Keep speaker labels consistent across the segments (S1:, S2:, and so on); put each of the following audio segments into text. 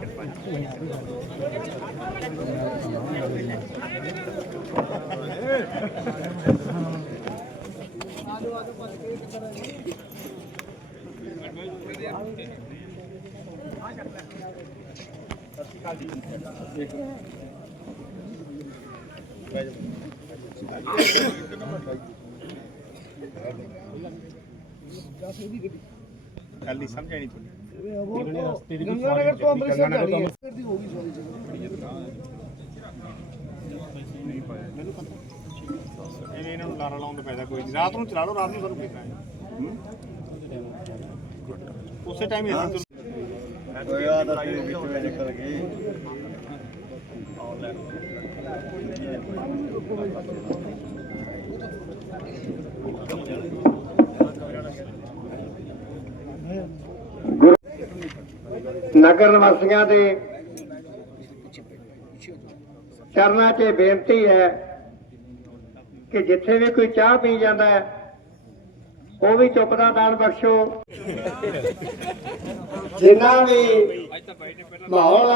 S1: ਕਿਰਪਾ ਗੱਲ ਸਮਝ ਆਣੀ ਤੁਹਾਡੀ।
S2: ਗੰਗਾਨਗਰ ਤੋਂ ਅੰਮ੍ਰਿਤਸਰ ਜਾਣੀ ਹੈ। ਅੰਮ੍ਰਿਤਸਰ ਦੀ ਹੋਗੀ ਸੌਰੀ
S1: ਇਹਨੇ ਇਹਨਾਂ ਨੂੰ ਲਾਰਾ ਲਾਉਣ ਦਾ ਫਾਇਦਾ ਕੋਈ ਨਹੀਂ। ਰਾਤ ਨੂੰ ਚਲਾ ਲਓ ਰਾਤ ਨੂੰ ਤੁਹਾਨੂੰ ਕਿਹਾ ਹੈ ਹੂੰ? ਉਸੇ ਟਾਈਮ ਹੀ ਅਸੀਂ
S3: ਹੋਇਆ ਤਾਂ ਫਿਰ ਵਿੱਚ ਵਿੱਚ ਨਿਕਲ ਗਈ
S2: ਨਗਰ ਨਿਵਾਸੀਆਂ ਦੇ ਚਰਨਾਂ 'ਚ ਬੇਨਤੀ ਹੈ ਕਿ ਜਿੱਥੇ ਵੀ ਕੋਈ ਚਾਹ ਪੀ ਜਾਂਦਾ ਹੈ, ਉਹ ਵੀ ਚੁੱਪ ਦਾ ਦਾਨ ਬਖਸ਼ੋ। ਜਿੰਨਾ ਵੀ ਮਾਹੌਲ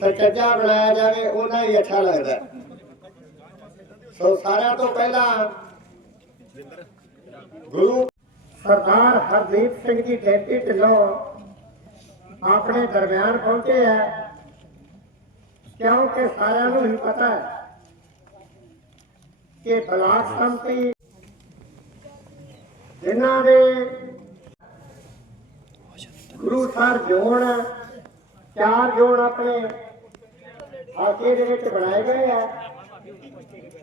S2: ਸੱਚਾ ਬਣਾਇਆ ਜਾਵੇ ਉਹਨਾਂ ਹੀ ਅੱਛਾ ਲੱਗਦਾ ਸੋ ਸਾਰਿਆਂ ਤੋਂ ਪਹਿਲਾਂ ਗੁਰੂ ਸਰਦਾਰ ਹਰਦੀਪ ਸਿੰਘ ਜੀ ਡੈਂਟੀ ਢਿੱਲੋਂ ਆਪਣੇ ਦਰਮਿਆਨ ਪਹੁੰਚੇ ਹੈ। ਕਿਉਂਕਿ ਸਾਰਿਆਂ ਨੂੰ ਹੀ ਪਤਾ ਹੈ ਕਿ ਬਲਾਕ ਸੰਮਤੀ ਜਿਨ੍ਹਾਂ ਦੇ ਗੁਰੂ ਸਰ ਜੋੜ ਚਾਰ ਜੋੜ ਆਪਣੇ ਹਲਕੇ ਦੇ ਵਿੱਚ ਬਣਾਏ ਗਏ ਆ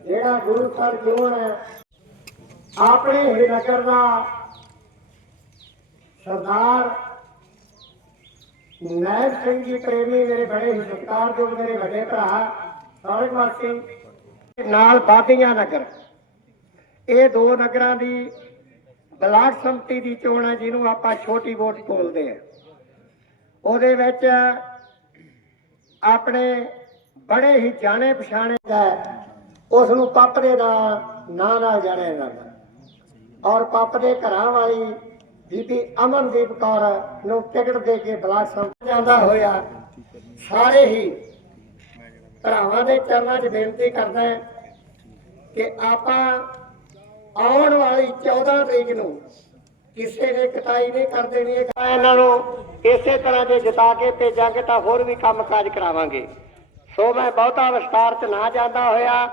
S2: ਜਿਹੜਾ ਗੁਰੂ ਸਰ ਜੋੜ ਆਪਣੇ ਹੀ ਨਗਰ ਦਾ ਸਰਦਾਰ ਨਾਇਬ ਸਿੰਘ ਜੀ ਪ੍ਰੇਮੀ ਮੇਰੇ ਬੜੇ ਹੀ ਸਤਿਕਾਰਯੋਗ ਮੇਰੇ ਵੱਡੇ ਭਰਾ ਸਾਰੇ ਵਾਸੀ ਨਾਲ ਬਾਦੀਆਂ ਨਗਰ। ਇਹ ਦੋ ਨਗਰਾਂ ਦੀ ਬਲਾਕ ਸੰਮਤੀ ਦੀ ਚੋਣ ਹੈ, ਜਿਹਨੂੰ ਆਪਾਂ ਛੋਟੀ ਵੋਟ ਬੋਲਦੇ ਆ ਉਹਦੇ ਵਿੱਚ ਆਪਣੇ ਬੜੇ ਹੀ ਜਾਣੇ ਪਛਾਣੇ ਦਾ ਉਸ ਨੂੰ ਪੱਪ ਦੇ ਨਾਂ ਨਾਂ ਨਾਲ ਜਾਣਿਆ ਜਾਂਦਾ। ਔਰ ਪੱਪ ਦੇ ਘਰਾਂ ਵਾਲੀ ਬੀਬੀ ਅਮਨਦੀਪ ਕੌਰ ਨੂੰ ਟਿਕਟ ਦੇ ਕੇ ਬਲਾਕ ਸੰਮਤੀ ਜਾਂਦਾ ਹੋਇਆ। ਸਾਰੇ ਹੀ ਭਰਾਵਾਂ ਦੇ ਚਰਨਾਂ 'ਚ ਬੇਨਤੀ ਕਰਦਾ ਕਿ ਆਪਾਂ ਆਉਣ ਵਾਲੀ 14 ਤਰੀਕ ਨੂੰ ਕਿਸੇ ਨੇ ਕਟਾਈ ਨਹੀਂ ਕਰ ਦੇਣੀ ਹੈ। ਇਹਨਾਂ ਨੂੰ ਇਸੇ ਤਰ੍ਹਾਂ ਦੇ ਜਿਤਾ ਕੇ ਭੇਜਾਂਗੇ ਤਾਂ ਹੋਰ ਵੀ ਕੰਮਕਾਜ ਕਰਾਵਾਂਗੇ। ਸੋ ਮੈਂ ਬਹੁਤਾ ਵਿਸਤਾਰ 'ਚ ਨਾ ਜਾਂਦਾ ਹੋਇਆ।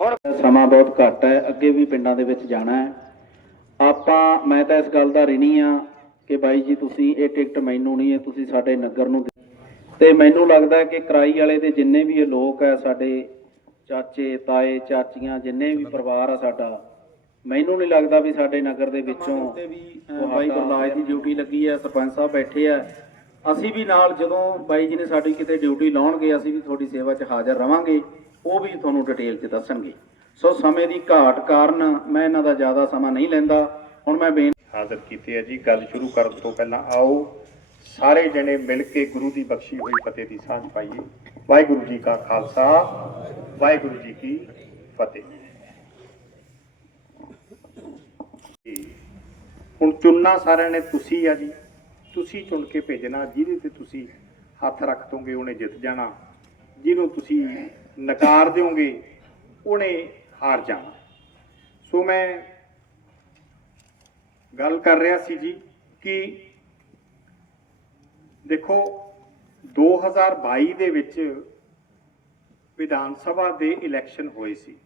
S2: ਹੁਣ
S4: ਸਮਾਂ ਬਹੁਤ ਘੱਟ ਹੈ, ਅੱਗੇ ਵੀ ਪਿੰਡਾਂ ਦੇ ਵਿੱਚ ਜਾਣਾ ਹੈ। ਆਪਾਂ ਮੈਂ ਤਾਂ ਇਸ ਗੱਲ ਦਾ ਰਿਣੀ ਆ ਕਿ ਬਾਈ ਜੀ ਤੁਸੀਂ ਇਹ ਟਿਕਟ ਮੈਨੂੰ ਨਹੀਂ ਹੈ ਤੁਸੀਂ ਸਾਡੇ ਨਗਰ ਨੂੰ ਤੇ ਮੈਨੂੰ ਲੱਗਦਾ ਕਿ ਕਰਾਈ ਵਾਲੇ ਦੇ ਜਿੰਨੇ ਵੀ ਇਹ ਲੋਕ ਹੈ ਸਾਡੇ ਚਾਚੇ ਤਾਏ ਚਾਚੀਆਂ ਜਿੰਨੇ ਵੀ ਪਰਿਵਾਰ ਆ ਸਾਡਾ ਮੈਨੂੰ ਨਹੀਂ ਲੱਗਦਾ ਵੀ ਸਾਡੇ ਨਗਰ ਦੇ ਵਿੱਚੋਂ ਬਾਈ ਗੁਰਦਾਸ ਦੀ ਡਿਊਟੀ ਲੱਗੀ ਹੈ ਸਰਪੰਚ ਸਾਹਿਬ ਬੈਠੇ ਆ ਅਸੀਂ ਵੀ ਨਾਲ ਜਦੋਂ ਬਾਈ ਜੀ ਨੇ ਸਾਡੀ ਕਿਤੇ ਡਿਊਟੀ ਲਾਉਣਗੇ ਅਸੀਂ ਵੀ ਤੁਹਾਡੀ ਸੇਵਾ 'ਚ ਹਾਜ਼ਰ ਰਵਾਂਗੇ ਉਹ ਵੀ ਤੁਹਾਨੂੰ ਡਿਟੇਲ 'ਚ ਦੱਸਣਗੇ। ਸੋ ਸਮੇਂ ਦੀ ਘਾਟ ਕਾਰਨ ਮੈਂ ਇਹਨਾਂ ਦਾ ਜ਼ਿਆਦਾ ਸਮਾਂ ਨਹੀਂ ਲੈਂਦਾ। ਹੁਣ ਮੈਂ ਬੇਨ
S1: ਹਾਜ਼ਰ ਕੀਤੇ ਹੈ ਜੀ। ਗੱਲ ਸ਼ੁਰੂ ਕਰਨ ਤੋਂ ਪਹਿਲਾਂ ਆਓ ਸਾਰੇ ਜਣੇ ਮਿਲ ਕੇ ਗੁਰੂ ਦੀ ਬਖਸ਼ੀ ਹੋਈ ਫਤਿਹ ਦੀ ਸਾਂਝ ਪਾਈਏ। ਵਾਹਿਗੁਰੂ ਜੀ ਕਾ ਖਾਲਸਾ, ਵਾਹਿਗੁਰੂ ਜੀ ਕੀ ਫਤਿਹ। ਹੁਣ ਚੁਣਨਾ ਸਾਰਿਆਂ ਨੇ ਤੁਸੀਂ ਆ ਜੀ। ਤੁਸੀਂ ਚੁਣ ਕੇ ਭੇਜਣਾ, ਜਿਹਦੇ ਤੇ ਤੁਸੀਂ ਹੱਥ ਰੱਖ ਦੋਗੇ, ਉਹਨੇ ਜਿੱਤ ਜਾਣਾ। ਜਿਹਨੂੰ ਤੁਸੀਂ ਨਕਾਰ ਦਿਓਗੇ, ਉਹਨੇ ਹਾਰ ਜਾਣਾ ਸੋ ਮੈਂ ਗੱਲ ਕਰ ਰਿਹਾ ਸੀ ਜੀ ਕਿ ਦੇਖੋ 2022 ਦੇ ਵਿੱਚ ਵਿਧਾਨ ਸਭਾ ਦੇ ਇਲੈਕਸ਼ਨ ਹੋਏ ਸੀ।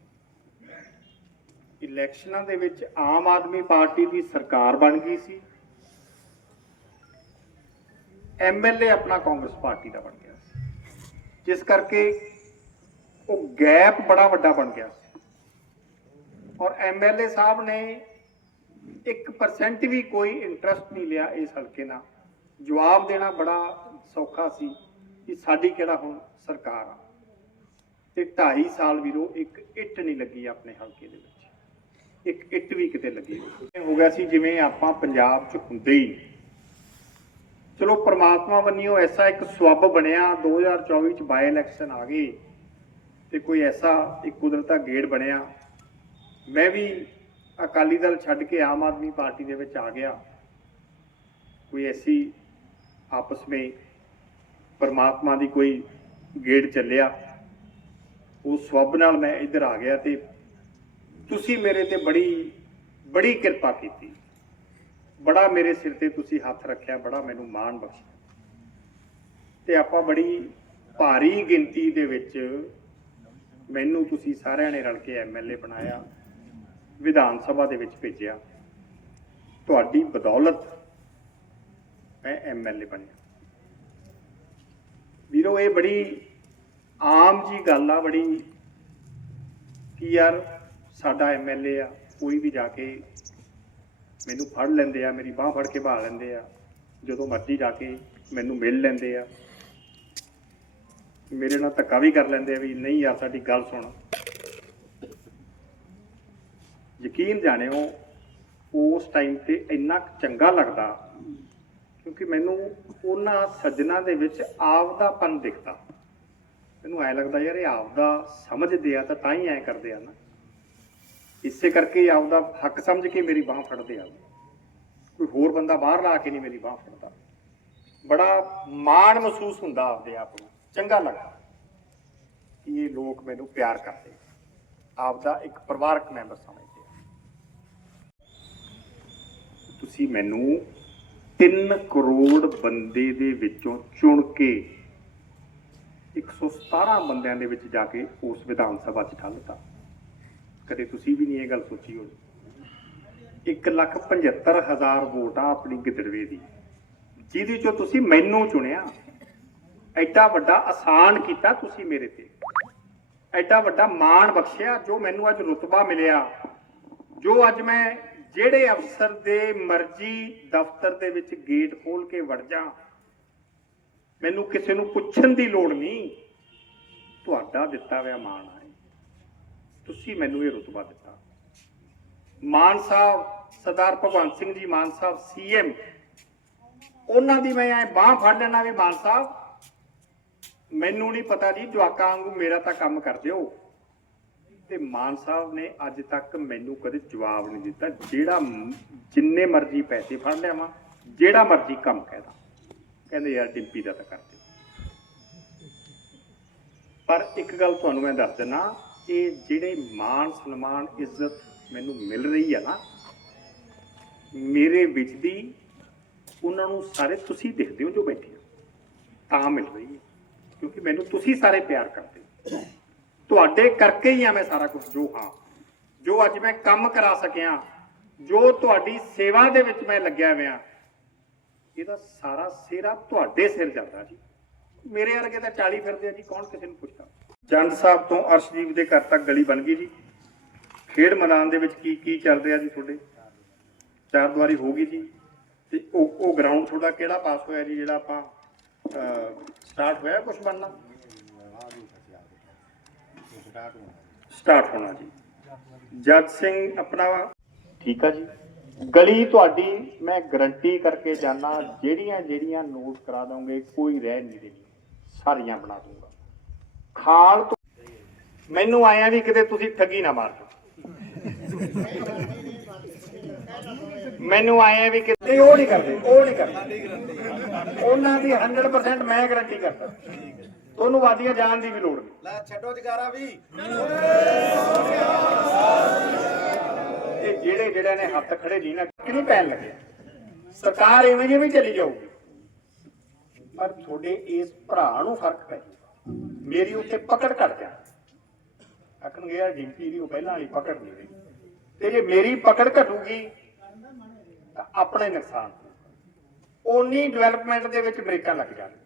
S1: ਇਲੈਕਸ਼ਨਾਂ ਦੇ ਵਿੱਚ ਆਮ ਆਦਮੀ ਪਾਰਟੀ ਦੀ ਸਰਕਾਰ ਬਣ ਗਈ ਸੀ। ਐਮਐਲਏ ਆਪਣਾ ਕਾਂਗਰਸ ਪਾਰਟੀ ਦਾ ਬਣ ਗਿਆ ਸੀ। ਜਿਸ ਕਰਕੇ ਉਹ ਗੈਪ ਬੜਾ ਵੱਡਾ ਬਣ ਗਿਆ ਸੀ। ਔਰ ਐਮਐਲਏ ਸਾਹਿਬ ਨੇ 1% ਵੀ ਕੋਈ ਇੰਟਰਸਟ ਨਹੀਂ ਲਿਆ ਇਸ ਹਲਕੇ ਨਾਲ। ਜਵਾਬ ਦੇਣਾ ਬੜਾ ਸੌਖਾ ਸੀ ਕਿ ਸਾਡੀ ਕਿਹੜਾ ਹੁਣ ਸਰਕਾਰ ਆ। ਤੇ 2.5 ਸਾਲ ਵੀਰੋ ਇੱਕ ਇੱਟ ਨਹੀਂ ਲੱਗੀ ਆਪਣੇ ਹਲਕੇ ਦੇ ਵਿੱਚ। ਇੱਕ ਇੱਟ ਵੀ ਕਿਤੇ ਲੱਗੀ ਹੋ ਗਿਆ ਸੀ ਜਿਵੇਂ ਆਪਾਂ ਪੰਜਾਬ 'ਚ ਹੁੰਦੇ ਹੀ ਨਹੀਂ। ਚਲੋ ਪ੍ਰਮਾਤਮਾ ਬੰਨਿਓ ਐਸਾ ਇੱਕ ਸਵੱਬ ਬਣਿਆ 2024 'ਚ ਬਾਈ ਇਲੈਕਸ਼ਨ ਆ ਗਈ ਤੇ ਕੋਈ ਐਸਾ ਇੱਕ ਕੁਦਰਤ ਦਾ ਗੇੜ ਬਣਿਆ। ਮੈਂ ਵੀ ਅਕਾਲੀ ਦਲ ਛੱਡ ਕੇ ਆਮ ਆਦਮੀ ਪਾਰਟੀ ਦੇ ਵਿੱਚ ਆ ਗਿਆ। ਕੋਈ ਐਸੀ ਆਪਸ ਵਿੱਚ ਪਰਮਾਤਮਾ ਦੀ ਕੋਈ ਗੇੜ ਚੱਲਿਆ, ਉਹ ਸਵੱਬ ਨਾਲ ਮੈਂ ਇੱਧਰ ਆ ਗਿਆ ਤੇ ਤੁਸੀਂ ਮੇਰੇ ਤੇ ਬੜੀ ਬੜੀ ਕਿਰਪਾ ਕੀਤੀ। ਬੜਾ ਮੇਰੇ ਸਿਰ ਤੇ ਤੁਸੀਂ ਹੱਥ ਰੱਖਿਆ, ਬੜਾ ਮੈਨੂੰ ਮਾਣ ਬਖਸ਼ਿਆ। ਤੇ ਆਪਾਂ ਬੜੀ ਭਾਰੀ ਗਿਣਤੀ ਦੇ ਵਿੱਚ ਮੈਨੂੰ ਤੁਸੀਂ ਸਾਰਿਆਂ ਨੇ ਰਲ ਕੇ ਐਮਐਲਏ ਬਣਾਇਆ। ਵਿਧਾਨ ਸਭਾ ਦੇ ਵਿੱਚ ਭੇਜਿਆ। ਤੁਹਾਡੀ ਬਦੌਲਤ ਮੈਂ ਐਮਐਲਏ ਬਣਿਆ। ਵੀਰੋ, ਇਹ ਬੜੀ ਆਮ ਜੀ ਗੱਲ ਆ, ਬੜੀ ਕਿ ਯਾਰ ਸਾਡਾ ਐਮਐਲਏ ਆ, ਕੋਈ ਵੀ ਜਾ ਕੇ ਮੈਨੂੰ ਫੜ ਲੈਂਦੇ ਆ, ਮੇਰੀ ਬਾਹ ਫੜ ਕੇ ਬਾਹ ਲੈਂਦੇ ਆ, ਜਦੋਂ ਮਰਜ਼ੀ ਜਾ ਕੇ ਮੈਨੂੰ ਮਿਲ ਲੈਂਦੇ ਆ। ਮੇਰੇ ਨਾਲ ਧੱਕਾ ਵੀ ਕਰ ਲੈਂਦੇ ਆ ਵੀ ਨਹੀਂ ਯਾਰ, ਸਾਡੀ ਗੱਲ ਸੁਣ। ਯਕੀਨ ਜਾਣਿਓ, ਉਸ ਟਾਈਮ ਤੇ ਇੰਨਾ ਕੁ ਚੰਗਾ ਲੱਗਦਾ, ਕਿਉਂਕਿ ਮੈਨੂੰ ਉਹਨਾਂ ਸੱਜਣਾ ਦੇ ਵਿੱਚ ਆਪਦਾਪਨ ਦਿਖਦਾ। ਮੈਨੂੰ ਐ ਲੱਗਦਾ ਯਾਰ ਇਹ ਆਪਦਾ ਸਮਝਦੇ ਆ ਤਾਂ ਤਾਂ ਹੀ ਐ ਕਰਦੇ ਆ ਨਾ। ਇਸੇ ਕਰਕੇ ਆਪਦਾ ਹੱਕ ਸਮਝ ਕੇ ਮੇਰੀ ਬਾਹ ਫੜਦੇ ਆ। ਕੋਈ ਹੋਰ ਬੰਦਾ ਬਾਹਰ ਲਾ ਕੇ ਨਹੀਂ ਮੇਰੀ ਬਾਹ ਫੜਦਾ। ਬੜਾ ਮਾਣ ਮਹਿਸੂਸ ਹੁੰਦਾ ਆਪਦੇ ਆਪ ਨੂੰ। ਚੰਗਾ ਲੱਗਦਾ ਕਿ ਇਹ ਲੋਕ ਮੈਨੂੰ ਪਿਆਰ ਕਰਦੇ ਆਪਦਾ ਇੱਕ ਪਰਿਵਾਰਕ ਮੈਂਬਰ ਸਮਝਦੇ ਆ ਤੁਸੀਂ ਮੈਨੂੰ 3 ਕਰੋੜ ਬੰਦੇ ਦੇ ਵਿੱਚੋਂ ਚੁਣ ਕੇ 117 ਬੰਦਿਆਂ ਦੇ ਵਿੱਚ ਜਾ ਕੇ ਉਸ ਵਿਧਾਨ ਸਭਾ 'ਚ ਠੱਲਤਾ ਕਦੇ ਤੁਸੀਂ ਵੀ ਨਹੀਂ ਇਹ ਗੱਲ ਸੋਚੀ ਹੋਣੀ। 1 ਲੱਖ 75 ਹਜ਼ਾਰ ਵੋਟ ਆ ਆਪਣੀ ਗਿੱਦੜਵੇ ਦੀ। ਜਿਹਦੇ ਚੋਂ ਤੁਸੀਂ ਮੈਨੂੰ ਚੁਣਿਆ। ਐਡਾ ਵੱਡਾ ਆਸਾਨ ਕੀਤਾ ਤੁਸੀਂ ਮੇਰੇ ਤੇ। ਐਡਾ ਵੱਡਾ ਮਾਣ ਬਖਸ਼ਿਆ ਜੋ ਮੈਨੂੰ ਅੱਜ ਰੁਤਬਾ ਮਿਲਿਆ। ਜੋ ਅੱਜ ਮੈਂ ਜਿਹੜੇ ਅਫਸਰ ਦੇ ਮਰਜ਼ੀ ਦਫ਼ਤਰ ਦੇ ਵਿੱਚ ਗੇਟ ਖੋਲ ਕੇ ਵੜ ਜਾ ਮੈਨੂੰ ਕਿਸੇ ਨੂੰ ਪੁੱਛਣ ਦੀ ਲੋੜ ਨਹੀਂ। ਤੁਹਾਡਾ ਦਿੱਤਾ ਹੋਇਆ ਮਾਣ ਹੈ। ਤੁਸੀਂ ਮੈਨੂੰ ਇਹ ਰੁਤਬਾ ਦਿੱਤਾ। ਮਾਨ ਸਾਹਿਬ, ਸਰਦਾਰ ਭਗਵੰਤ ਸਿੰਘ ਜੀ, ਮਾਨ ਸਾਹਿਬ ਸੀਐਮ, ਉਹਨਾਂ ਦੀ ਮੈਂ ਐ ਬਾਹ ਫੜ ਲੈਣਾ ਵੀ ਮਾਨ ਸਾਹਿਬ, ਮੈਨੂੰ ਨਹੀਂ ਪਤਾ ਜੀ, ਜਵਾਕਾਂ ਵਾਂਗੂ ਮੇਰਾ ਤਾਂ ਕੰਮ ਕਰ ਦਿਓ। ਤੇ ਮਾਨ ਸਾਹਿਬ ਨੇ ਅੱਜ ਤੱਕ ਮੈਨੂੰ ਕਦੇ ਜਵਾਬ ਨਹੀਂ ਦਿੱਤਾ। ਜਿਹੜਾ ਜਿੰਨੇ ਮਰਜ਼ੀ ਪੈਸੇ ਫੜ ਲਿਆਵਾਂ, ਜਿਹੜਾ ਮਰਜ਼ੀ ਕੰਮ ਕਹਿਦਾ ਕਹਿੰਦੇ, ਯਾਰ, ਡਿੰਪੀ ਦਾ ਤਾਂ ਕਰਦੇ ਪਰ ਇੱਕ ਗੱਲ ਤੁਹਾਨੂੰ ਮੈਂ ਦੱਸ ਦਿੰਨਾ ਇਹ ਜਿਹੜੇ ਮਾਣ ਸਨਮਾਨ ਇੱਜ਼ਤ ਮੈਨੂੰ ਮਿਲ ਰਹੀ ਹੈ ਨਾ, ਮੇਰੇ ਵਿੱਚ ਦੀ ਉਹਨਾਂ ਨੂੰ ਸਾਰੇ ਤੁਸੀਂ ਦੇਖਦੇ ਹੋ ਜੋ ਬੈਠੇ ਹੋ, ਤਾਂ ਮਿਲ ਰਹੀ ਹੈ। ਕਿਉਂਕਿ ਮੈਨੂੰ ਤੁਸੀਂ ਸਾਰੇ ਪਿਆਰ ਕਰਦੇ ਹੋ। ਤੁਹਾਡੇ ਕਰਕੇ ਹੀ ਆ ਮੈਂ ਸਾਰਾ ਕੁਝ ਜੋ ਹਾਂ। ਜੋ ਅੱਜ ਮੈਂ ਕੰਮ ਕਰਾ ਸਕਿਆ, ਜੋ ਤੁਹਾਡੀ ਸੇਵਾ ਦੇ ਵਿੱਚ ਮੈਂ ਲੱਗਿਆ ਹੋਇਆ, ਇਹਦਾ ਸਾਰਾ ਸਿਹਰਾ ਤੁਹਾਡੇ ਸਿਰ ਜਾਂਦਾ ਜੀ। ਮੇਰੇ ਵਰਗੇ ਤਾਂ 40 ਫਿਰਦੇ ਆ ਜੀ, ਕੌਣ ਕਿਸੇ ਨੂੰ ਪੁੱਛਦਾ? ਚੰਦ ਸਾਹਿਬ ਤੋਂ ਅਰਸ਼ਦੀਪ ਦੇ ਘਰ ਤੱਕ ਗਲੀ ਬਣ ਗਈ ਜੀ। ਖੇਡ ਮੈਦਾਨ ਦੇ ਵਿੱਚ ਕੀ ਕੀ ਚੱਲ ਰਿਹਾ ਜੀ ਤੁਹਾਡੇ? ਚਾਰ ਦੁਆਰੀ ਹੋ ਗਈ ਜੀ। ਤੇ ਉਹ ਉਹ ਗਰਾਊਂਡ ਤੁਹਾਡਾ ਕਿਹੜਾ ਪਾਸ ਹੋਇਆ ਜੀ, ਜਿਹੜਾ ਆਪਾਂ ਸਟਾਰਟ ਹੋਇਆ ਕੁਝ ਬਣਨਾ? ਸਟਾਰਟ ਹੋਣਾ ਜੀ। ਜੱਜ ਸਿੰਘ ਆਪਣਾ ਠੀਕ ਆ ਜੀ। ਗਲੀ ਤੁਹਾਡੀ ਮੈਂ ਗਰੰਟੀ ਕਰਕੇ ਜਾਣਾ ਜਿਹੜੀਆਂ ਜਿਹੜੀਆਂ ਨੋਟ ਕਰਾ ਦੋਗੇ ਕੋਈ ਰਹਿ ਨਹੀਂ ਦੇਣੀ ਸਾਰੀਆਂ ਬਣਾ ਦੂੰਗਾ। ਖਾਲ ਤੋਂ ਮੈਨੂੰ ਆਇਆ ਵੀ ਕਿਤੇ ਤੁਸੀਂ ਠੱਗੀ ਨਾ ਮਾਰ ਦਿਓ। ਮੈਨੂੰ ਆਇਆ ਵੀ ਕਿਤੇ ਉਹ ਨਹੀਂ ਕਰਦੇ ਉਹ ਨਹੀਂ ਕਰਦੇ। ਉਹਨਾਂ ਦੀ 100% ਮੈਂ ਗਰੰਟੀ ਕਰਦਾ। ਤੁਹਾਨੂੰ ਵਾਦੀਆਂ ਜਾਣ ਦੀ ਵੀ ਲੋੜ ਨਹੀਂ।
S3: ਲੈ ਛੱਡੋ ਜਗਾਰਾ ਵੀ।
S1: ਇਹ ਜਿਹੜੇ ਜਿਹੜੇ ਨੇ ਹੱਥ ਖੜੇ ਨਹੀਂ ਨਾ ਕਿ ਨਹੀਂ ਪੈਣ ਲੱਗੇ? ਸਰਕਾਰ ਐਵੇਂ ਜਿਵੇਂ ਚੱਲੀ ਜਾਊਗੀ। ਪਰ ਤੁਹਾਡੇ ਇਸ ਭਰਾ ਨੂੰ ਫ਼ਰਕ ਪੈ ਮੇਰੀ ਉੱਤੇ ਪਕੜ ਘਟ ਜਾ। ਆਖਣਗੇ ਯਾਰ ਡਿੰਪੀ ਦੀ ਉਹ ਪਹਿਲਾਂ ਵਾਲੀ ਪਕੜ ਨਹੀਂ ਰਹੀ। ਤੇ ਜੇ ਮੇਰੀ ਪਕੜ ਘਟੂਗੀ ਤਾਂ ਆਪਣੇ ਨੁਕਸਾਨ ਓਨੀ ਡਿਵੈਲਪਮੈਂਟ ਦੇ ਵਿੱਚ ਬ੍ਰੇਕਾਂ ਲੱਗ ਜਾਣਗੀਆਂ।